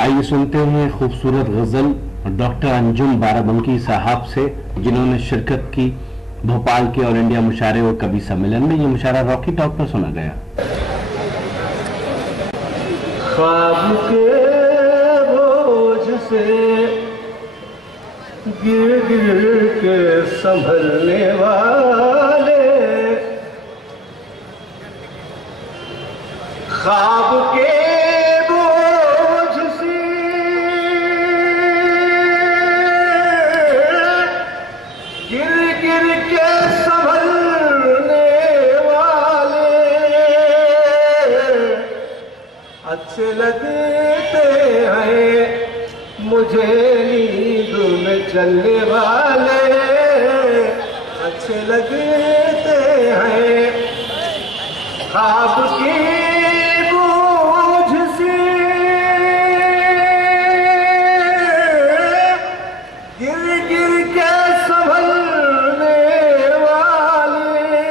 आइए सुनते हैं खूबसूरत गजल डॉक्टर अंजुम बाराबंकी साहब से, जिन्होंने शिरकत की भोपाल के ऑल इंडिया मुशायरे और कवि सम्मेलन में। ये मुशायरा रॉकी टॉक पर सुना गया। ख्वाब के बोझ से गिर गिर के संभलने वाले, ख्वाब के अच्छे लगते हैं मुझे नींद में चलने वाले, अच्छे लगते हैं ख्वाब की बोझ से गिर गिर के संभलने वाले,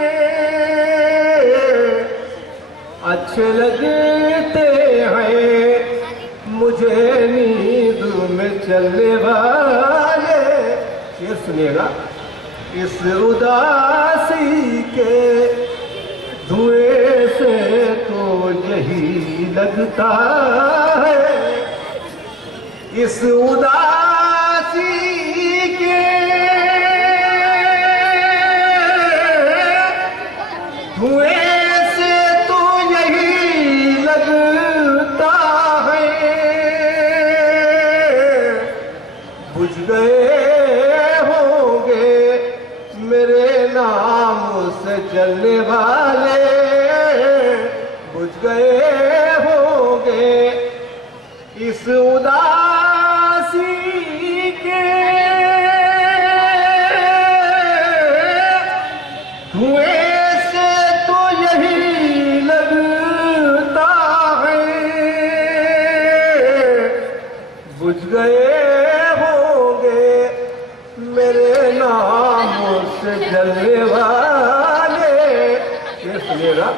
अच्छे लगते मुझे नींद में चलने वाले। ये सुनिएगा, इस उदासी के धुएं से तो यही लगता है, इस उदासी के धुएं बुझ गए होंगे मेरे नाम से जलने वाले, बुझ गए होंगे इस उदासी के धुएं से तो यही लगता है, बुझ गए मेरे नाम से जलने वाले। ये सुनिएगा,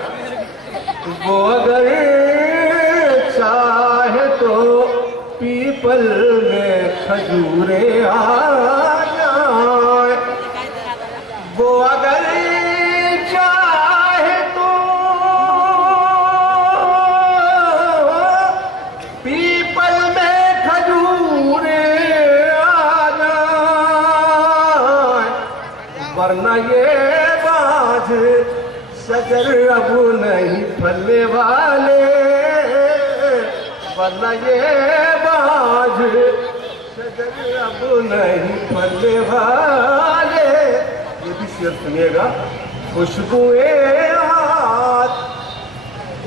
वो अगर चाहे तो पीपल में खजूरे आ जाए, वो अगर चाहे तो पीपल में खजूरे, वरना ये बाज शजर अब नहीं फलने वाले, वरना ये बाज शजर अब नहीं फलने वाले। ये भी शेर सुनिएगा, खुशबुएं हाथ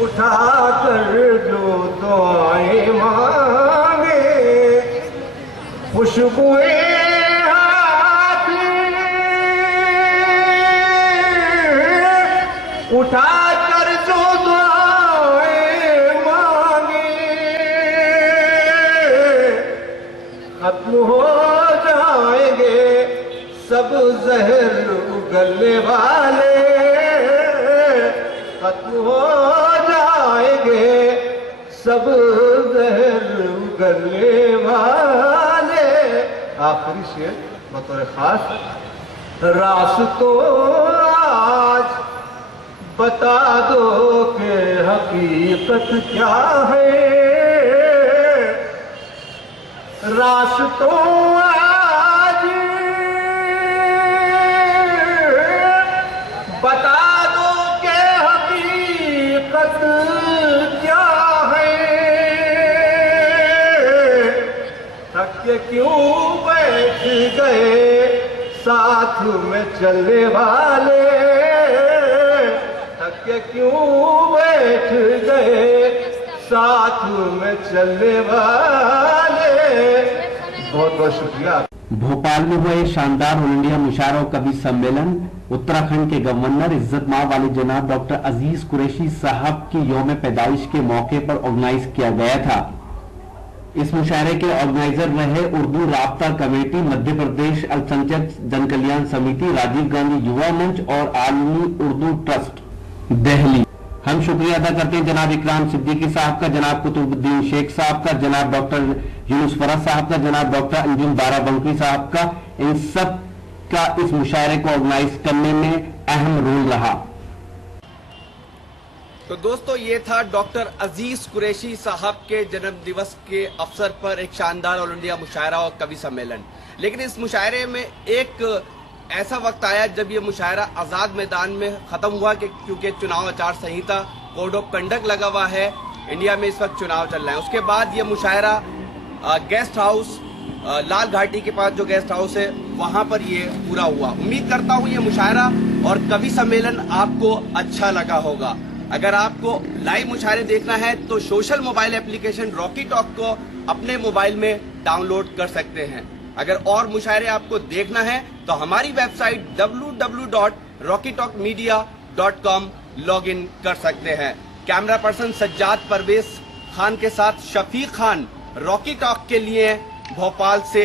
उठाकर जो दुआएं मांगे, खुशबुएं उठाकर जो दुआएं मांगे, खत्म हो जाएंगे सब जहर उगलने वाले, खत्म हो जाएंगे सब जहर उगलने वाले। आखिरी शेर बतौर खास, रास्तों आज बता दो कि हकीकत क्या है, रास्तों आज बता दो कि हकीकत क्या है, थक के क्यों बैठ गए साथ में चलने वाले, के क्यों बैठ गए साथ में चलने वाले। बहुत बहुत शुक्रिया। भोपाल में हुआ शानदार ऑल इंडिया मुशायरा और कवि सम्मेलन उत्तराखंड के गवर्नर इज्जत मां वाले जनाब डॉक्टर अजीज कुरैशी साहब की यौम पैदाइश के मौके पर ऑर्गेनाइज किया गया था। इस मुशायरे के ऑर्गेनाइजर रहे उर्दू राब्ता कमेटी, मध्य प्रदेश अल्पसंख्यक जनकल्याण समिति, राजीव गांधी युवा मंच और आलमी उर्दू ट्रस्ट दिल्ली। हम शुक्रिया अदा करते हैं जनाब इकराम सिद्दीकी साहब का, जनाब कुतुबुद्दीन शेख साहब का, जनाब डॉक्टर यूनुस फरज साहब का, जनाब डॉक्टर अंजुम बाराबंकी साहब का। इन सब का इस मुशायरे को ऑर्गेनाइज करने में अहम रोल रहा। तो दोस्तों, ये था डॉक्टर अजीज कुरैशी साहब के जन्म दिवस के अवसर पर एक शानदार ऑल इंडिया मुशायरा और कवि सम्मेलन। लेकिन इस मुशायरे में एक ऐसा वक्त आया जब ये मुशायरा आजाद मैदान में खत्म हुआ, क्योंकि चुनाव आचार संहिता कोड ऑफ कंडक्ट लगा हुआ है, इंडिया में इस वक्त चुनाव चल रहे हैं। उसके बाद ये मुशायरा गेस्ट हाउस लाल घाटी के पास जो गेस्ट हाउस है वहां पर ये पूरा हुआ। उम्मीद करता हूँ ये मुशायरा और कवि सम्मेलन आपको अच्छा लगा होगा। अगर आपको लाइव मुशायरे देखना है तो social mobile application Rocky talk को अपने मोबाइल में डाउनलोड कर सकते हैं। अगर और मुशायरे आपको देखना है तो हमारी वेबसाइट www.rockytalkmedia.com लॉगिन कर सकते हैं। कैमरा पर्सन सज्जाद परवेज खान के साथ शफीक खान, रॉकी टॉक के लिए भोपाल से।